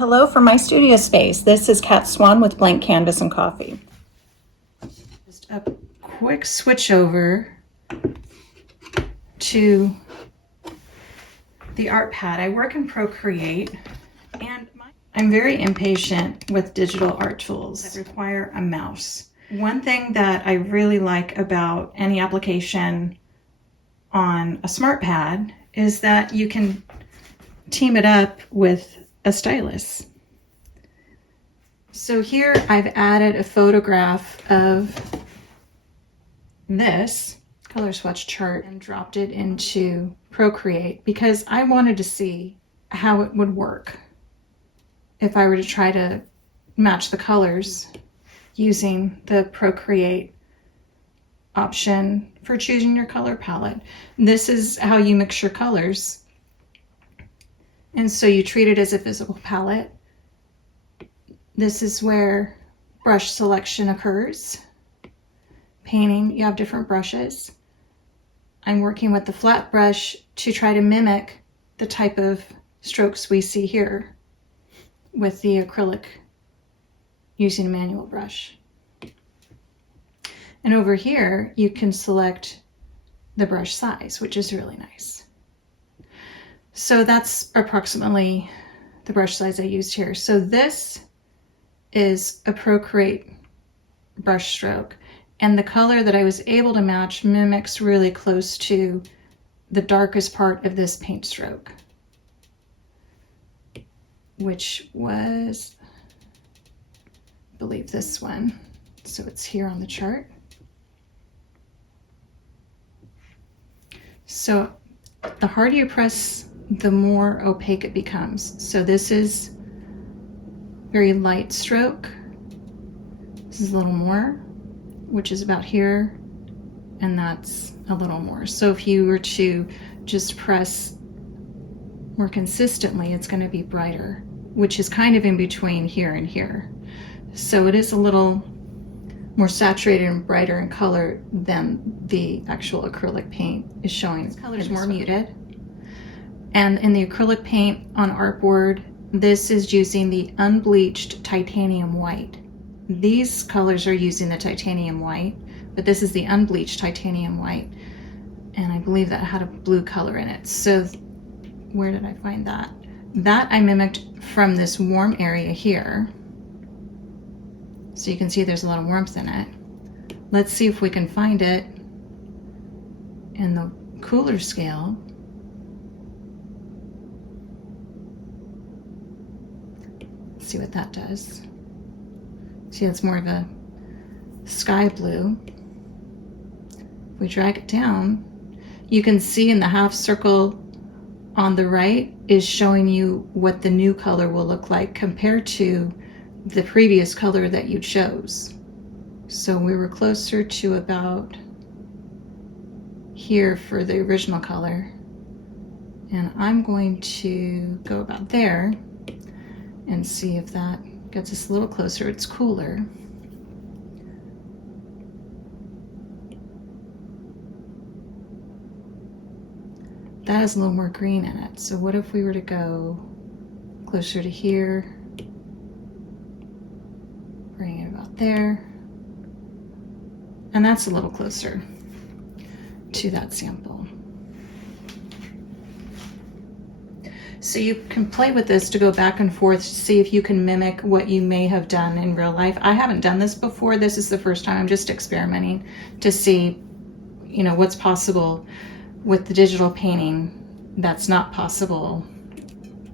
Hello from my studio space. This is Kat Swan with Blank Canvas and Coffee. Just a quick switch over to the art pad. I work in Procreate and I'm very impatient with digital art tools that require a mouse. One thing that I really like about any application on a smart pad is that you can team it up with a stylus. So here I've added a photograph of this color swatch chart and dropped it into Procreate because I wanted to see how it would work if I were to try to match the colors using the Procreate option for choosing your color palette. This is how you mix your colors. And so you treat it as a physical palette. This is where brush selection occurs. Painting, you have different brushes. I'm working with the flat brush to try to mimic the type of strokes we see here with the acrylic using a manual brush. And over here, you can select the brush size, which is really nice. So that's approximately the brush size I used here. So this is a Procreate brush stroke, and the color that I was able to match mimics really close to the darkest part of this paint stroke, which was, I believe, this one. So it's here on the chart. So the harder you press, the more opaque it becomes. So this is very light stroke. This is a little more, which is about here, and that's a little more. So if you were to just press more consistently, it's going to be brighter, which is kind of in between here and here. So it is a little more saturated and brighter in color than the actual acrylic paint is showing. This color is more muted. And in the acrylic paint on artboard, this is using the unbleached titanium white. These colors are using the titanium white, but this is the unbleached titanium white. And I believe that had a blue color in it. So where did I find that? That I mimicked from this warm area here. So you can see there's a lot of warmth in it. Let's see if we can find it in the cooler scale. See what that does. See, it's more of a sky blue. If we drag it down, you can see in the half circle on the right is showing you what the new color will look like compared to the previous color that you chose. So we were closer to about here for the original color. And I'm going to go about there and see if that gets us a little closer. It's cooler. That has a little more green in it. So what if we were to go closer to here, bring it about there, and that's a little closer to that sample. So you can play with this to go back and forth to see if you can mimic what you may have done in real life. I haven't done this before. This is the first time. I'm just experimenting to see, you know, what's possible with the digital painting that's not possible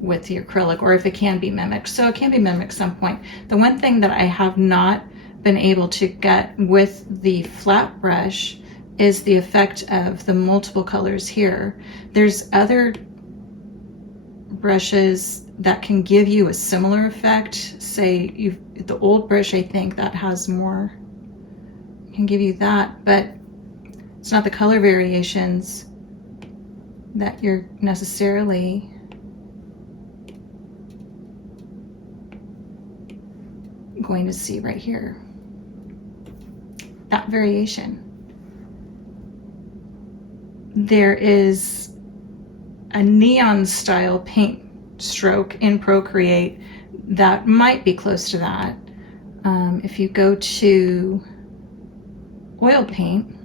with the acrylic, or if it can be mimicked. So it can be mimicked at some point. The one thing that I have not been able to get with the flat brush is the effect of the multiple colors here. There's other brushes that can give you a similar effect. Say the old brush, I think that has more, can give you that, but it's not the color variations that you're necessarily going to see right here. That variation. There is a neon style paint stroke in Procreate that might be close to that. If you go to oil paint,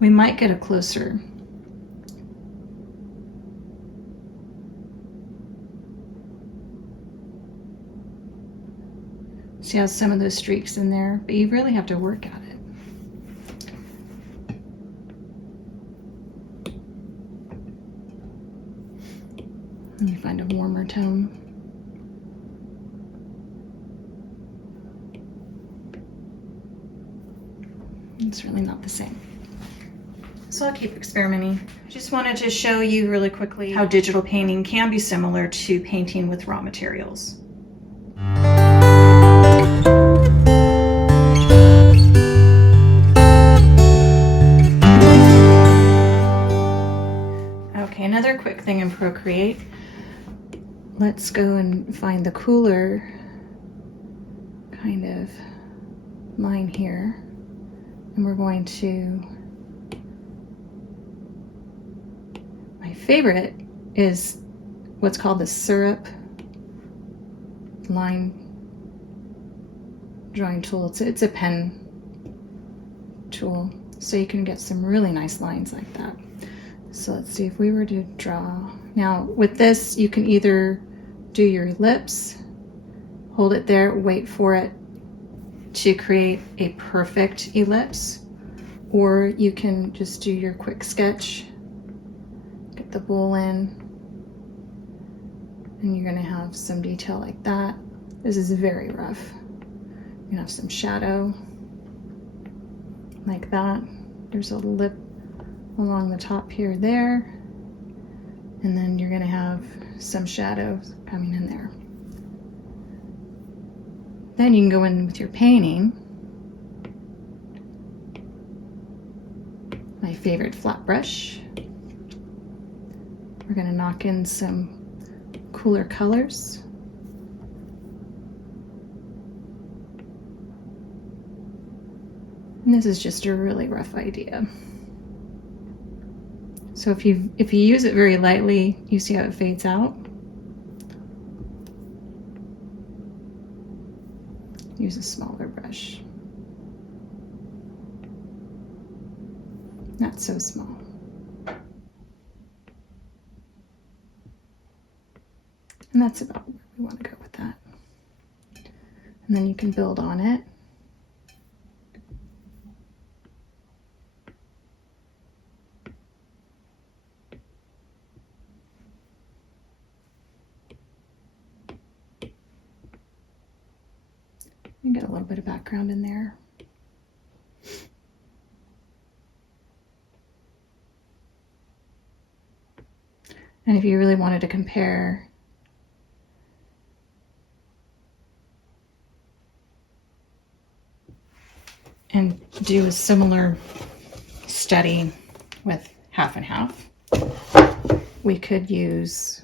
we might get a closer. See how some of those streaks in there, but you really have to work at it. Let me find a warmer tone. It's really not the same. So I'll keep experimenting. I just wanted to show you really quickly how digital painting can be similar to painting with raw materials. Okay, another quick thing in Procreate. Let's go and find the cooler kind of line here. And we're going to, my favorite is what's called the syrup line drawing tool. It's a pen tool, so you can get some really nice lines like that. So let's see if we were to draw. Now with this, you can either do your ellipse, hold it there, wait for it to create a perfect ellipse, or you can just do your quick sketch, get the bowl in, and you're gonna have some detail like that. This is very rough. You're gonna have some shadow like that. There's a lip along the top here, there, and then you're gonna have some shadows coming in there. Then you can go in with your painting. My favorite flat brush. We're gonna knock in some cooler colors. And this is just a really rough idea. So if you use it very lightly, you see how it fades out. Use a smaller brush. Not so small. And that's about where we want to go with that. And then you can build on it. And get a little bit of background in there. And if you really wanted to compare and do a similar study with half and half, we could use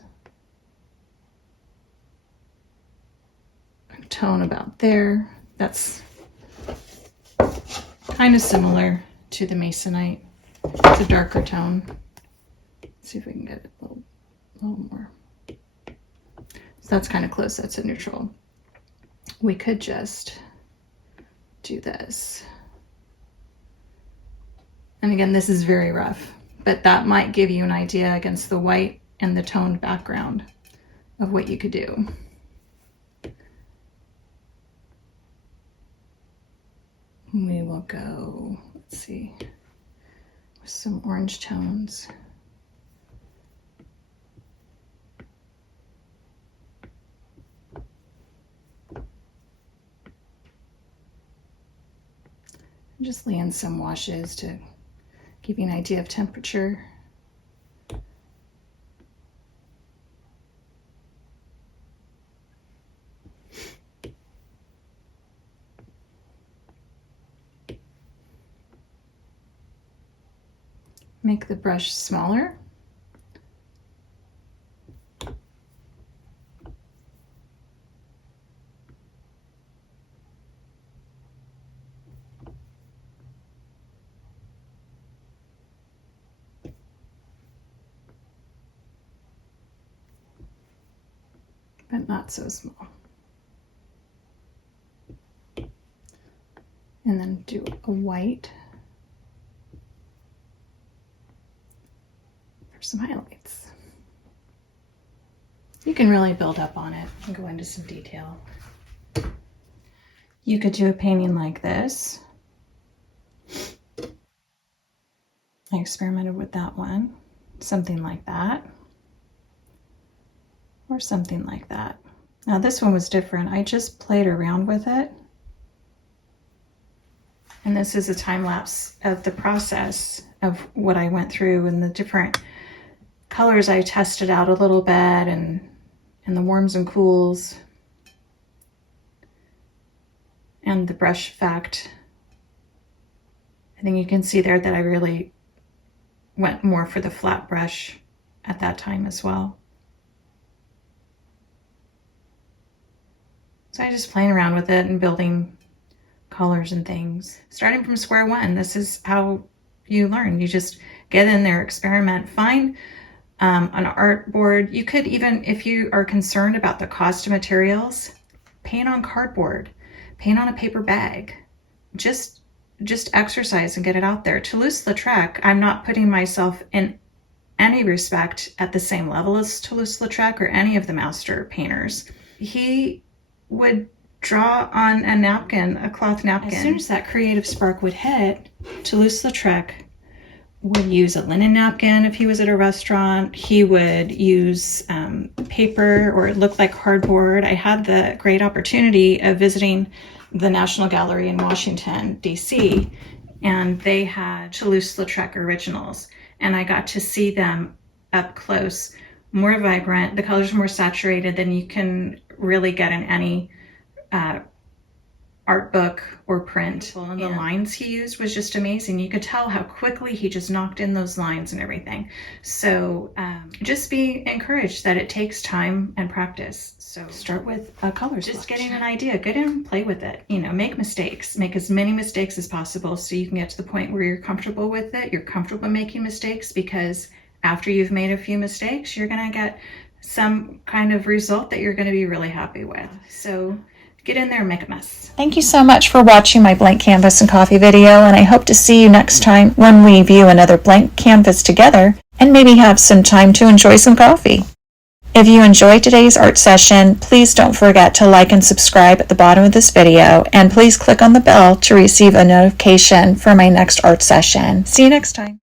a tone about there. That's kind of similar to the Masonite. It's a darker tone. Let's see if we can get it a little more. So that's kind of close. That's a neutral. We could just do this. And again, this is very rough, but that might give you an idea against the white and the toned background of what you could do. We will go, let's see, with some orange tones. Just lay in some washes to give you an idea of temperature. Make the brush smaller. but not so small. And then do a white for some highlights. You can really build up on it and go into some detail. You could do a painting like this. I experimented with that one. Something like that. Or something like that. Now this one was different. I just played around with it. And this is a time lapse of the process of what I went through and the different colors I tested out a little bit and the warms and cools. And the brush effect. I think you can see there that I really went more for the flat brush at that time as well. So I just playing around with it and building colors and things. Starting from square one, this is how you learn. You just get in there, experiment, find an art board. You could even, if you are concerned about the cost of materials, paint on cardboard, paint on a paper bag. Just exercise and get it out there. Toulouse-Lautrec, I'm not putting myself in any respect at the same level as Toulouse-Lautrec or any of the master painters. He would draw on a napkin, a cloth napkin. As soon as that creative spark would hit, Toulouse-Lautrec would use a linen napkin if he was at a restaurant. He would use paper, or it looked like cardboard. I had the great opportunity of visiting the National Gallery in Washington, D.C., and they had Toulouse-Lautrec originals, and I got to see them up close, more vibrant. The colors more saturated than you can really get in any art book or print. And the lines he used was just amazing. You could tell how quickly he just knocked in those lines and everything. So just be encouraged that it takes time and practice. So start with a color swatch. Just getting an idea, get in, play with it. You know, make mistakes, make as many mistakes as possible so you can get to the point where you're comfortable with it. You're comfortable making mistakes, because after you've made a few mistakes, you're gonna get some kind of result that you're gonna be really happy with. So get in there and make a mess. Thank you so much for watching my blank canvas and coffee video, and I hope to see you next time when we view another blank canvas together and maybe have some time to enjoy some coffee. If you enjoyed today's art session, please don't forget to like and subscribe at the bottom of this video, and please click on the bell to receive a notification for my next art session. See you next time.